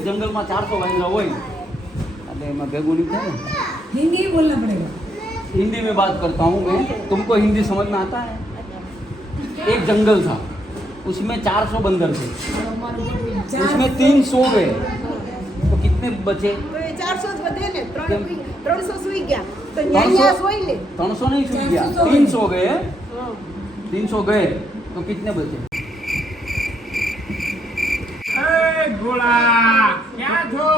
एक जंगल में 400 वाइंद्रा હોય એટલે એમાં ભેગું નહીં થાય ને. हिंदी बोलना पड़ेगा। हिंदी में बात करता हूँ मैं, तुमको हिंदी समझ में आता है? एक जंगल था, उसमें 400 बंदर थे, उसमें 3 सो गए, तो कितने बचे? 400 વધે ને 300 સુઈ ગયા તો ન્યા સોઈ લે 300 नहीं सूझ गया, 3 सो गए, 300 गए तो कितने बचे? गोला क्या छो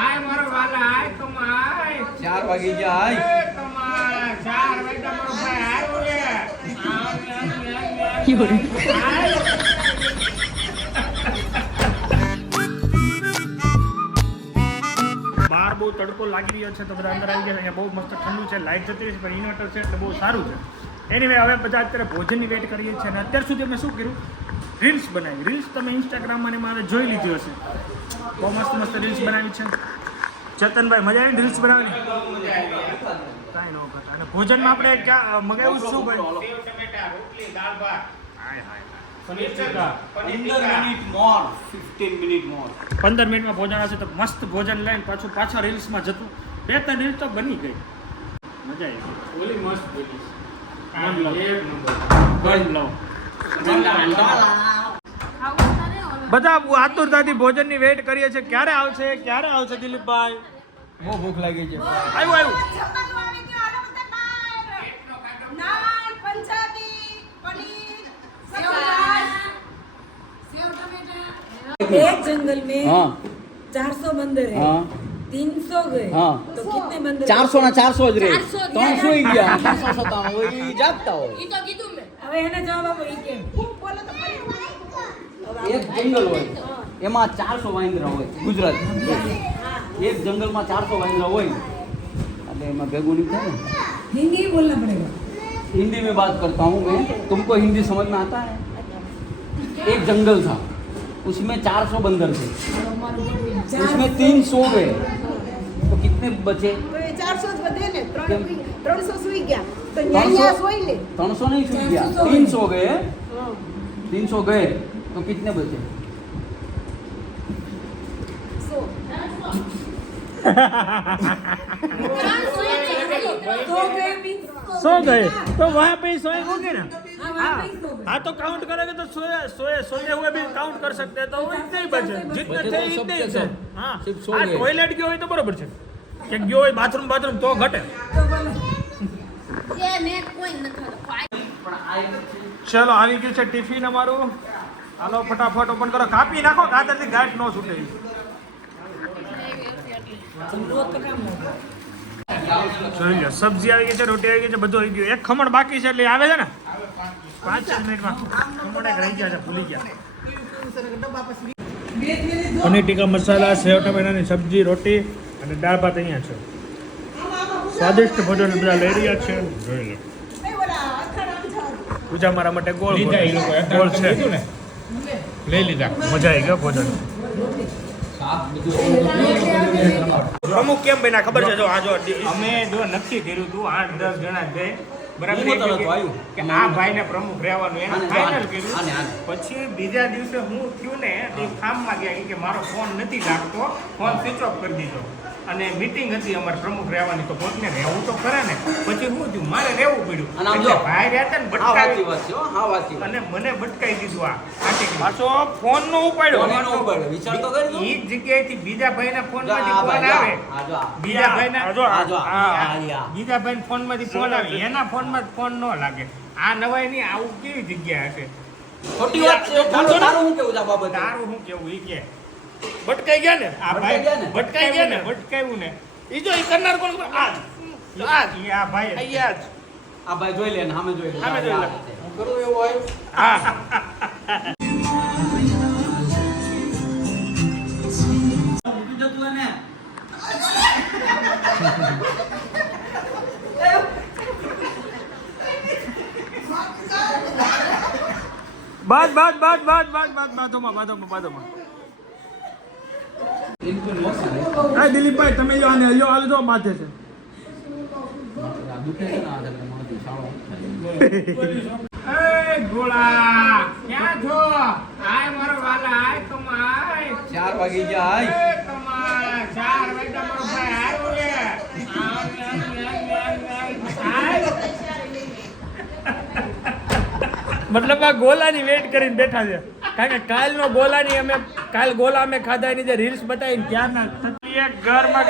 आय मारो वाला आय तुम आय 4 वागी गया आय तुम आय 4 वागा मारो भाई आय बोले बार બહુ તડકો લાગી રહ્યો છે તો બધા અંદર આવી ગયા. અહીંયા બહુ મસ્ત ઠંડુ છે, લાઇટ જતી રહી છે પણ ઇન્વર્ટર છે એટલે બહુ સારું છે. એનીવે હવે બધા અત્યારે ભોજનની વેટ કરીએ છીએ અને અત્યાર સુધી અમે શું કર્યું, રીલ્સ બનાવી. રીલ્સ તમે ઇન્સ્ટાગ્રામમાં ને મારે જોઈ લીધી હશે, બહુ મસ્ત મસ્ત રીલ્સ બનાવી છે. ચેતનભાઈ મજા આવી રીલ્સ બનાવવાની? કાંઈ ન કરતા. અને ભોજનમાં આપણે ક્યાં મગાવ્યું શું ભાઈ? 15 મિનિટમાં ભોજન આવશે તો મસ્ત ભોજન લઈને પાછા રીલ્સમાં જતું. 2-3 રીલ્સ તો બની ગઈ, મજા આવી. ઓલી મસ્ત બધા આતુરતાથી ભોજનની વેટ કરીએ છીએ. ક્યારે આવશે દિલીપભાઈ? બહુ ભૂખ લાગી છે. આવ્યું નાન પંજાબી પનીર एक जंगल में हाँ 400 बंदर है, हाँ 300 गए, हाँ तो कितने बंदर? 400 ना 400 જ રે 400 300 ही ગયા 397 હોય ઈ જાગતા હોય. હવે એને જવાબ આપો ઈ કે બોલો તો ફરી એક જંગલ હોય એમાં 400 વાંદરા હોય. ગુજરાત એક જંગલમાં 400 વાંદરા હોય એટલે એમાં ભેગું નહીં થાય ને. हिंदी बोलना पड़ेगा। हिंदी में बात करता हूँ मैं, तुमको हिंदी समझ में आता है? एक जंगल था, उसमें 400 बंदर थे, उसमें 3 सो गए तो कितने बचे? 400 વધે ને 300 સુઈ ગયા તો ન્યા સોઈ લે 300 नहीं सूझ गया, 3 सो गए, 300 गए तो कितने बचे? सो गए तो वहाँ पे सोए होंगे ना. हाँ, वहाँ पे ही सो गए। हाँ तो काउंट करेंगे तो सोए हुए भी काउंट कर सकते हैं तो वो इतने ही बचे जितने थे इतने ही थे. हाँ सिर्फ सो हाँ गए. टॉयलेट गयो હોય તો બરોબર છે કે ગયો હોય બાથરૂમ તો ઘટે. ચલો આવી ગયું છે ટિફિન અમારું. હાલો ફટાફટ ઓપન કરો, કાપી નાખો કાતરથી ગાંઠ ન છૂટે. જોઈ લો સબ્જી આવી ગઈ છે, રોટી આવી ગઈ છે, બધું આવી ગયું. એક ખમણ બાકી છે એટલે આવે છે ને 5 મિનિટમાં. ખમણ એક રહી ગયા છે, ભૂલી ગયા. પનીર ટીકા મસાલા, સેવ ટમેટાની સબ્જી, રોટી અને દાળ ભાત અહીંયા છે. સ્વાદિષ્ટ ભોજન બધા લઈ રહ્યા છે. જોઈ લો પૂજા મારા માટે ગોળ છે. લઈ લીધા. મજા આવી ગયો ભોજન. પ્રમુખ કેમ બન્યા ખબર છે? જો આ જો અમે જો નક્કી કર્યું હતું 8-10 જણા જઈ બરાબર કે આ ભાઈને પ્રમુખ રહેવાનું એને ફાઇનલ કર્યું. પછી બીજા દિવસે હું થયું ને એ કામમાં ગયા કે મારો ફોન નથી લાગતો, ફોન સ્વિચ ઓફ કરી દીધો અને મીટિંગ હતી અમારે પ્રમુખ રહેવાની તો પોતને રહેવું તો ખરા ને. પછી શું થયું મારે રહેવું પડ્યું. ભાઈ રહેતા ને બટકાવી અને મને બટકાઈ દીધું. આ પાછો ફોન નો ઉપાડ્યો. એ જગ્યાએથી બીજા ભાઈના ફોન માંથી ફોન આવે, બીજા ભાઈના ફોન માંથી ફોન આવે, એના ફોન માં ફોન ન લાગે. આ નવાઈ નહીં, આવું કેવી જગ્યા હશે? ખોટી વાત છે. તારું શું કેવું છે આ બાબતે? તારું શું કેવું? ઈ કે ભટકાઈ ગયા ને આ ભાઈ, ભટકાઈ ગયા ને, ભટકાયું ને. ઈ જો ઈ કરનાર કોણ? આ ભાઈ આ ભાઈ જોઈ લે ને સામે જોઈ લે. સામે જોઈ લે. હું કરું એવું હોય. હા મૂકી જતું એને. બાદોમાં. હા દિલીપભાઈ તમે જો આને લ્યો હાલ જો માથે છે. એ ગોળા ક્યાં છો? આય મારો વાલા આય તું આય 4 વાગી ગયા આય. એ કમાલ, 4 વાગ્યા મારો ભાઈ આવ્યો લે. આય. મતલબ આ ગોલાની વેઇટ કરીને બેઠા છે કારણ કે કાલનો ગોલાની કાલ ગોલા અમે ખાધા એની જે રીલ્સ બતાવી ત્યારના ગરમા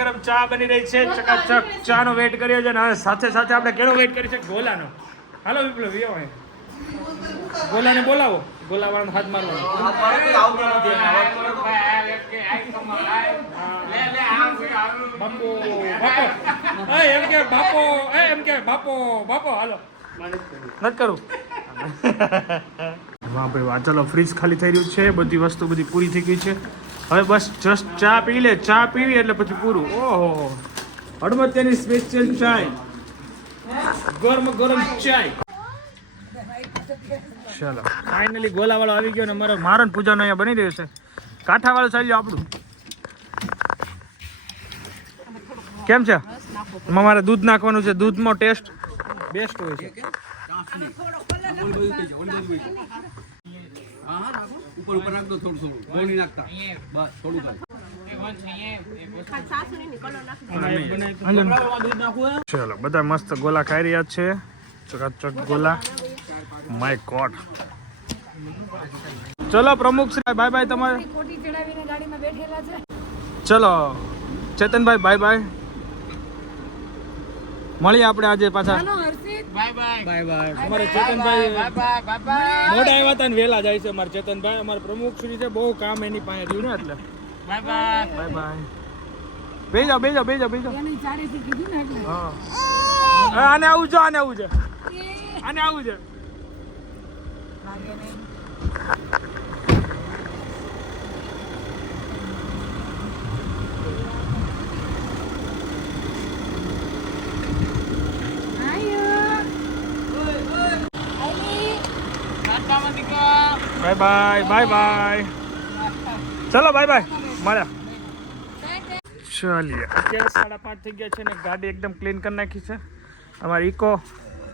ગરમ ચા બની રહી છે ચકાચક ચા નો વેઇટ કર્યો છે અને હવે સાથે સાથે આપણે કેનો વેઇટ કરી છે ગોલાનો. હાલો વિપ્લવ વિયો અહીં ગોલાને બોલાવો, ગોલાવાળાનો હાથ મારવાનો. બાપો એમ કે બાપો એમ કે બાપો હાલો નથી કરું. વાહ ભાઈ વાહ, ચલો ફ્રીજ ખાલી થઈ રહ્યું છે, બધી વસ્તુ બધી પૂરી થઈ ગઈ છે. હવે બસ જસ્ટ ચા પી લે, ચા પીવી એટલે પછી પૂરું. ઓહો હડમતિયાની સ્પેશિયલ ચાય, ગરમ ગરમ ચાય. ચલો ફાઇનલી ગોલાવાળો આવી ગયો ને મારો પૂજાનો અહીંયા બની રહ્યો છે. કાંઠાવાળું ચાલ્યો આપણું. કેમ છે? મારે દૂધ નાખવાનું છે, દૂધમાં ટેસ્ટ બેસ્ટ હોય છે. ઉપર ઉપર નાખ દો થોડું બહુ નહીં નાખતા બસ થોડું ચલો બધા મસ્ત ગોલા ખાઈ રહ્યા છે, ચકાચક ગોલા. My God. ચલો પ્રમુખ શ્રી બાય બાય તમારે. કોટી ચડાવીને ગાડીમાં બેઠેલા છે. ચલો ચેતનભાઈ બાય બાય, મળીએ આપણે આજે પાછા. હાલો હર્ષિત બાય બાય. અમારે ચેતનભાઈ મોડા આવ્યા હતા ને વેલા જાય છે. અમારે ચેતનભાઈ અમારે પ્રમુખ શ્રી છે, બહુ કામ એની પાસે રહ્યું ને એટલે બાય બાય. બેજો. એની ચારેથી કીધું ને એટલે હા આને આવું છે આને આવું છે. લાગે નહીં. બાય. ચલો બાય મળ્યા. ચાલીએ અત્યારે 5:30 થઈ ગયા છે ને ગાડી એકદમ ક્લીન કરી નાખી છે અમારી ઇકો.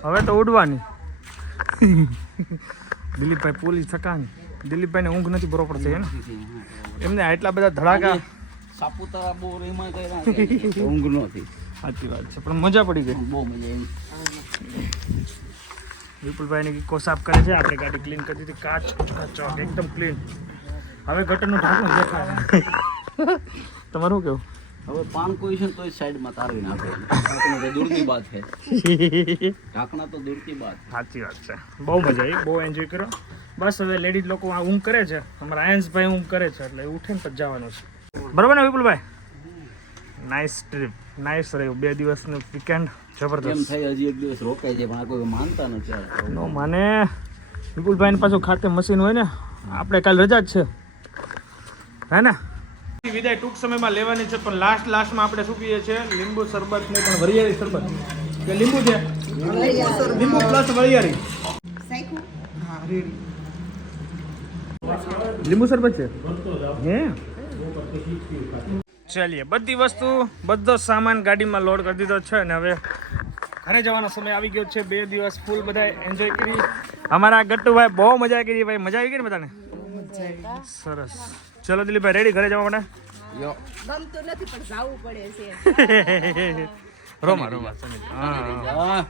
હવે તો ઉડવાની. દિલીપભાઈ પોલીસ થકાની. દિલીપભાઈને ઊંઘ નથી બરોબર થઈ ને એમને આટલા બધા ધડાકા. સાપુતારા બહુ રેમાં કર્યા ઊંઘ નથી. સાચી વાત છે પણ મજા પડી ગઈ. બહુ મજા આવી. વિપુલભાઈને ઇકો સાફ કરે છે, આપણે ગાડી ક્લીન કરી દીધી. કાચ એકદમ ક્લીન. હવે ગટરનું ઢાંકણું દેખાય. તમારું કેવું? હવે પાન કોઈ છે તો સાઈડમાં તારવી નાખે. ઢાંકણા તો દૂરની બાત છે. ઢાંકણા તો દૂરની બાત. સાચી વાત છે. બહુ મજા આવી, બહુ એન્જોય કર્યો. બસ હવે લેડીઝ લોકો આ ઊંઘ કરે છે, અમારા આયન્સભાઈ ઊંઘ કરે છે એટલે ઉઠીને પછી જવાનું છે. બરાબર ને વિપુલભાઈ? નાઇસ ટ્રીપ, નાઇસ રહ્યું. 2 દિવસનું વીકેન્ડ જબરદસ્ત. એમ થાય હજી એક દિવસ રોકાય છે પણ આ કોઈ માનતા નથી. નો માને. વિપુલભાઈને પાછું ખાતે મશીન હોય ને, આપણે કાલ રજા જ છે હે ને. વિદાય ટૂંક સમયમાં લેવાની છે પણ લાસ્ટમાં આપણે શું કહીએ છીએ લીંબુ શરબત ને પણ વરિયાળી શરબત કે લીંબુ છે, લીંબુ પ્લસ વરિયાળી. લીંબુ શરબત છે હે. ચાલીએ બધી વસ્તુ બધો સામાન ગાડીમાં લોડ કરી દીધો છે અને હવે ઘરે જવાનો સમય આવી ગયો છે. 2 દિવસ ફૂલ બધા એન્જોય કરી. અમારા ગટ્ટુભાઈ બહુ મજા કરી. ભાઈ મજા આવી ગઈ ને બધાને? સરસ. ચલો દિલીપભાઈ રેડી ઘરે જવા માટે? ગમતું નથી પણ જાવું પડે છે. રોમા હા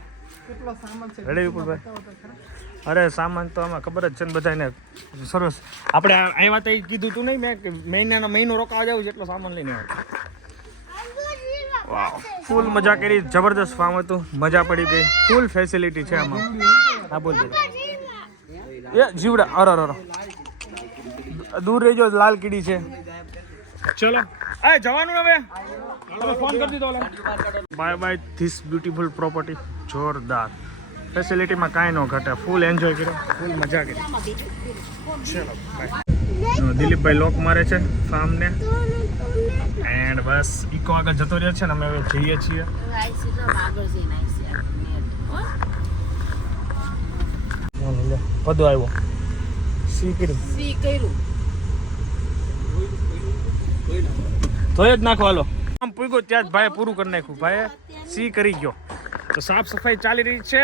કેટલો સામાન છે. રેડી વિપુલભાઈ? અરે સામાન તો આમાં ખબર જ છે ને બધાને. સરસ. આપણે આવ્યા તો કીધું તું નહીં મેં કે મહિનો રોકાવા જાવ જેટલો સામાન લઈને આવ્યો. વાવ ફૂલ મજા કરી. જબરદસ્ત ફાર્મ હતું, મજા પડી ગઈ. ફૂલ ફેસિલિટી છે આમાં. હા બોલ એ જીવડા અર દૂર રહેજો, લાલ કીડી છે. ચલો જવાનું હવે. તમે ફોન કરી દીધો. Buy this beautiful property. જોરદાર ફેસિલિટીમાં કાંઈ ન ઘટે. ફૂલ એન્જોય કર્યો, ફૂલ મજા કરી. ચલો બાય. દિલીપભાઈ લોક મારે છે ફાર્મને એન્ડ બસ ઇકો આગળ જતો રહ્યો છે ને અમે હવે જઈએ છીએ. બધું આવ્યો. સી કર્યું ધોઈ જ નાખો. હાલો આમ પૂગ્યો ત્યાં જ ભાઈ પૂરું કરી નાખ્યું. ભાઈ સી કરી ગયો. તો સાફ સફાઈ ચાલી રહી છે.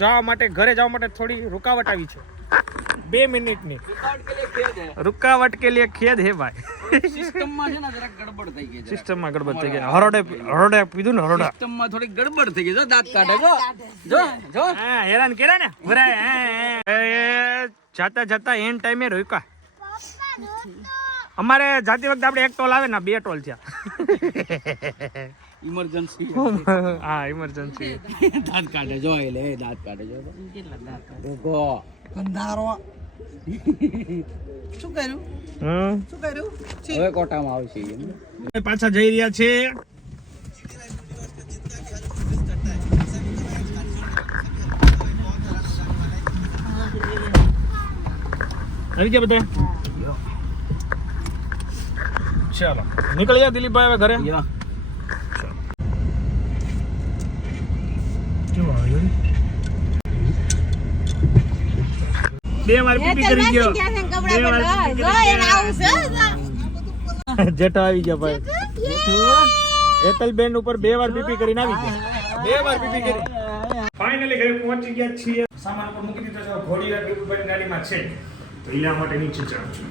જવા માટે ઘરે જવા માટે થોડી રૂકાવટ આવી છે. 2 મિનિટની रुकावट के लिए खेद है भाई સિસ્ટમ માં છે ને જરાક ગડબડ થઈ ગઈ છે. સિસ્ટમ માં ગડબડ થઈ ગઈ હરોડે પીધું ને હરોડા સિસ્ટમ માં થોડી ગડબડ થઈ ગઈ જો દાંત કાઢે જો જો હા હેરાન કર્યા ને ભરાય જાતા જાતા એન ટાઈમે રોક્યા અમારે જાતી વખતે આપણે 1 ટોલ આવે ને 2 ટોલ થયા ઇમરજન્સી હા ઇમરજન્સી દાંત કાઢે જો એટલે દાંત કાઢે જો કેટલા દાંત કાઢે ગો ગંધારો શું કર્યું શું કર્યું હવે કોટામાં આવશે એમ પાછા જઈ રહ્યા છે આવી ગયા બધા ચાલો નીકળી ગયા દિલીપભાઈ હવે ઘરે યા કેવો આવ્યો 2 વાર પીપી કરી ગયો જેઠા આવી ગયા ભાઈ એતલબેન ઉપર 2 વાર પીપી કરીને આવી ગયા 2 વાર પીપી કરી ફાઇનલી ઘરે પહોંચી ગયા છીએ સામાન પર મૂકી દીધો છે ઘોડી દીલીપભાઈ ગાડીમાં છે તો ઈલા માટે નીચે જાઉં છું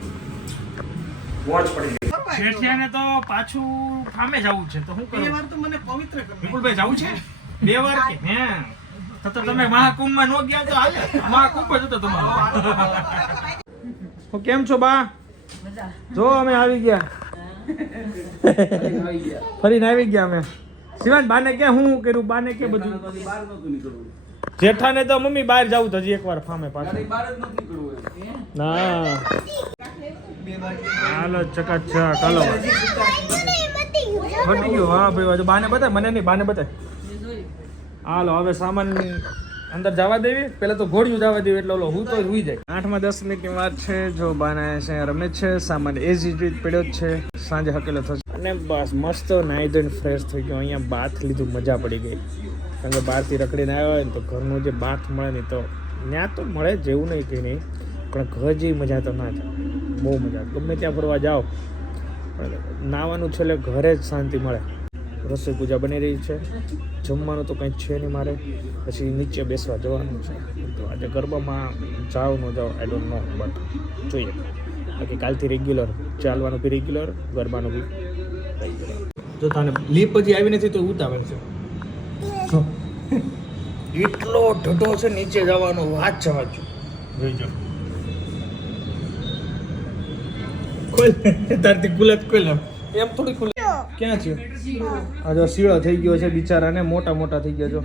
વોચ પડી ગઈ જેઠિયાને તો પાછું ફામે જવું છે તો શું કરું તો મને પવિત્ર કર વિપુલભાઈ જવું છે 2 વાર કે હે તો તમે મહાકુંભમાં નો ગયા તો હાલે મહાકુંભ જ હતો તમારો હું કેમ છો બા જો અમે આવી ગયા ફરીને આવી ગયા અમે શિવાન બાને કે હું કર્યું બાને કે બધું બહાર નતું નીકળવું જેઠાને તો મમ્મી બહાર જાવું તો હજી એકવાર ફામે પાછું બહાર જ નતું નીકળવું એમ ના હાલો ચકાચક હાલો ફટી ગયું હા ભાઈ બાને બતાય મને નહીં બાને બતાય હાલો હવે સામાન અંદર જવા દેવી પેલા તો ઘોડિયું જવા દેવી એટલે ઓલો હું તો હુઈ જાય 8 માં 10 મિનિટની વાત છે જો બાને છે રમે છે સામાન એઝ ઇટ પડ્યો જ છે સાંજે હકેલો થશે અને બસ મસ્ત નાઈ ધોઈને ફ્રેશ થઈ ગયો અહીંયા બાથ લીધું મજા પડી ગઈ કારણ કે બહારથી રખડીને આવ્યો હોય ને તો ઘરનું જે બાથ મળે ને તો ત્યાં તો મળે જેવું નહીં કંઈ નહીં પણ ઘર જેવી મજા તો ના થાય બહુ મજા ગમે ત્યાં ફરવા જાઓ નાવાનું છેલ્લે ઘરે જ શાંતિ મળે રસોઈ પૂજા બની રહી છે જમવાનું તો કંઈ છે નહીં મારે પછી નીચે બેસવા જવાનું છે તો આજે ગરબામાં જાઓ ન જાઓ આઈ ડોન્ટ નો બટ જોઈએ બાકી કાલથી રેગ્યુલર ચાલવાનું બી રેગ્યુલર ગરબાનું બી રેગ્યુલર જો તને લીપ પછી આવી નથી તો ઉતાવળ છે જો એટલો ઢઢો છે નીચે જવાનો વાત જવા જો જોઈ જાઓ ખોલ તારથી ગુલાબ ખોલ એમ થોડી ખુલે ક્યાં છે આ જો શીળો થઈ ગયો છે બિચારાને મોટા થઈ ગયા જો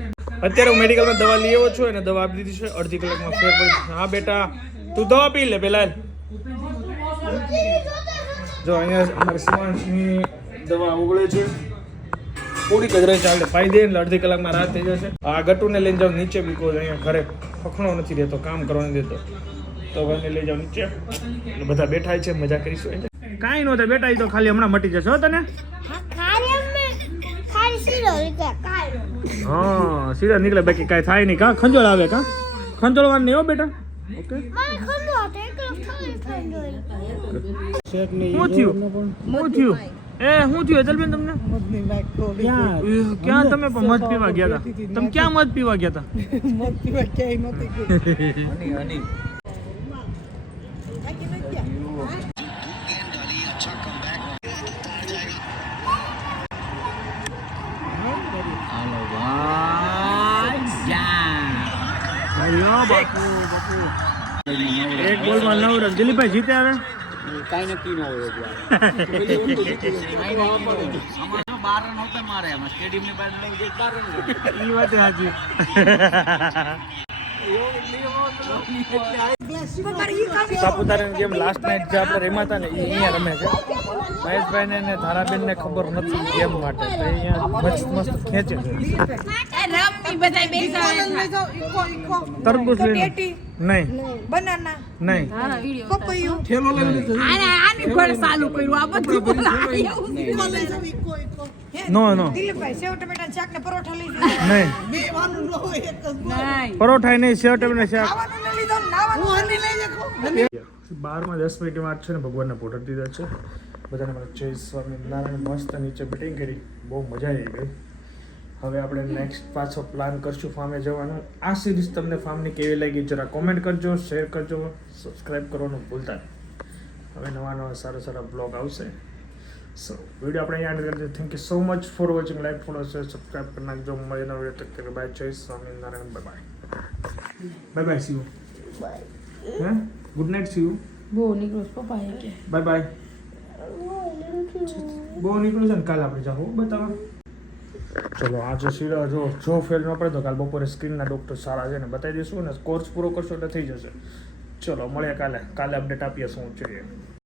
અત્યારે હું મેડિકલમાં દવા લઈ આવ્યો છું અને દવા આપી દીધી છે અડધી કલાકમાં ફેર પડી હા બેટા તું દવા પી લે પેલા જો અહીંયા અમારે શિવાંશની દવા ઉગળે છે થોડીક જ રહી ચાલે પાઈ દે એટલે અડધી કલાકમાં રાત થઈ જશે આ ગટુને લઈને જાવ નીચે બીકોઝ અહીંયા ઘરે ખખણો નથી રહેતો કામ કરવા નથી દેતો તો ઘરને લઈ જાવ નીચે એટલે બધા બેઠા છે મજા કરીશું કાંઈ નહોતા બેટા તો ખાલી હમણાં મટી જશે હો તને હા સીધા નીકળે બાકી કાંઈ થાય નહીં કા ખંજોળ આવે કા ખંજોળવાનું નહીં હો બેટા ઓકે શું થયું એ શું થયું અજલબેન તમને ક્યાં તમે પણ મધ પીવા ગયા હતા તમે ક્યાં મધ પીવા ગયા હતા એક બોલમાં 9 રન દિલીપભાઈ જીતે આવે કાંઈ નક્કી ન હોય આમાં 12 રન આવતા મારે આમાં સ્ટેડિયમની બહાર લઈ જઈ 12 રન ઈ વાત હાજી સાપુતારાની જેમ લાસ્ટ નાઇટ જે આપણે રમ્યા હતા ને એ અહીંયા રમે છે મહેશભાઈને ને ધારાબેનને ખબર નથી ગેમ માટે તો અહીંયા મસ્ત ખેંચે છે તરબૂચ લઈને નહીં બનાના નહીં પપૈયું થેલો લઈ લીધો આની ઘરે ચાલુ કર્યું આ બધું નો દિલીપભાઈ સેવ ટમેટા શાક ને પરોઠા લઈ લીધા નહીં બે વાનું નો એક જ નહીં પરોઠા નહીં સેવ ટમેટા શાક ખાવાનું લઈ લીધો નાવાનું હની લઈ જકો 12 માં 10 મિનિટની વાત છે ને ભગવાનના પોટર દીધા છે બધાને મારા જય સ્વામિનારાયણ મસ્ત નીચે બેટિંગ કરી બહુ મજા આવી ગઈ હવે આપણે નેક્સ્ટ પાછો પ્લાન કરશું ફાર્મે જવાનું. આ સિરીઝ તમને ફાર્મની કેવી લાગી જરા કોમેન્ટ કરજો, શેર કરજો, સબસ્ક્રાઈબ કરવાનું ભૂલતા નહીં. હવે નવા સારા બ્લોગ આવશે. સો વિડીયો આપણે અહીંયા કરી દઈએ. Thank you so much for watching. Like follow share subscribe કરી નાખજો. મળીને વિડીયો તક બાય. જય Swaminarayan. Bye bye. C you. હે ગુડ નાઇટ. C you. બહુ નીકળો પપ્પા કે બાય બાય. બહુ નીકળું છે ને કાલે આપણે જાઓ બતાવવા. ચલો આજે સીધા જો ફેર ન પડે તો કાલ બપોરે સ્ક્રીનના ડૉક્ટર સારા છે ને બતાવી દઈશું ને કોર્સ પૂરો કરશો એટલે થઈ જશે. ચલો મળીએ કાલે અપડેટ આપીએ શું જોઈએ.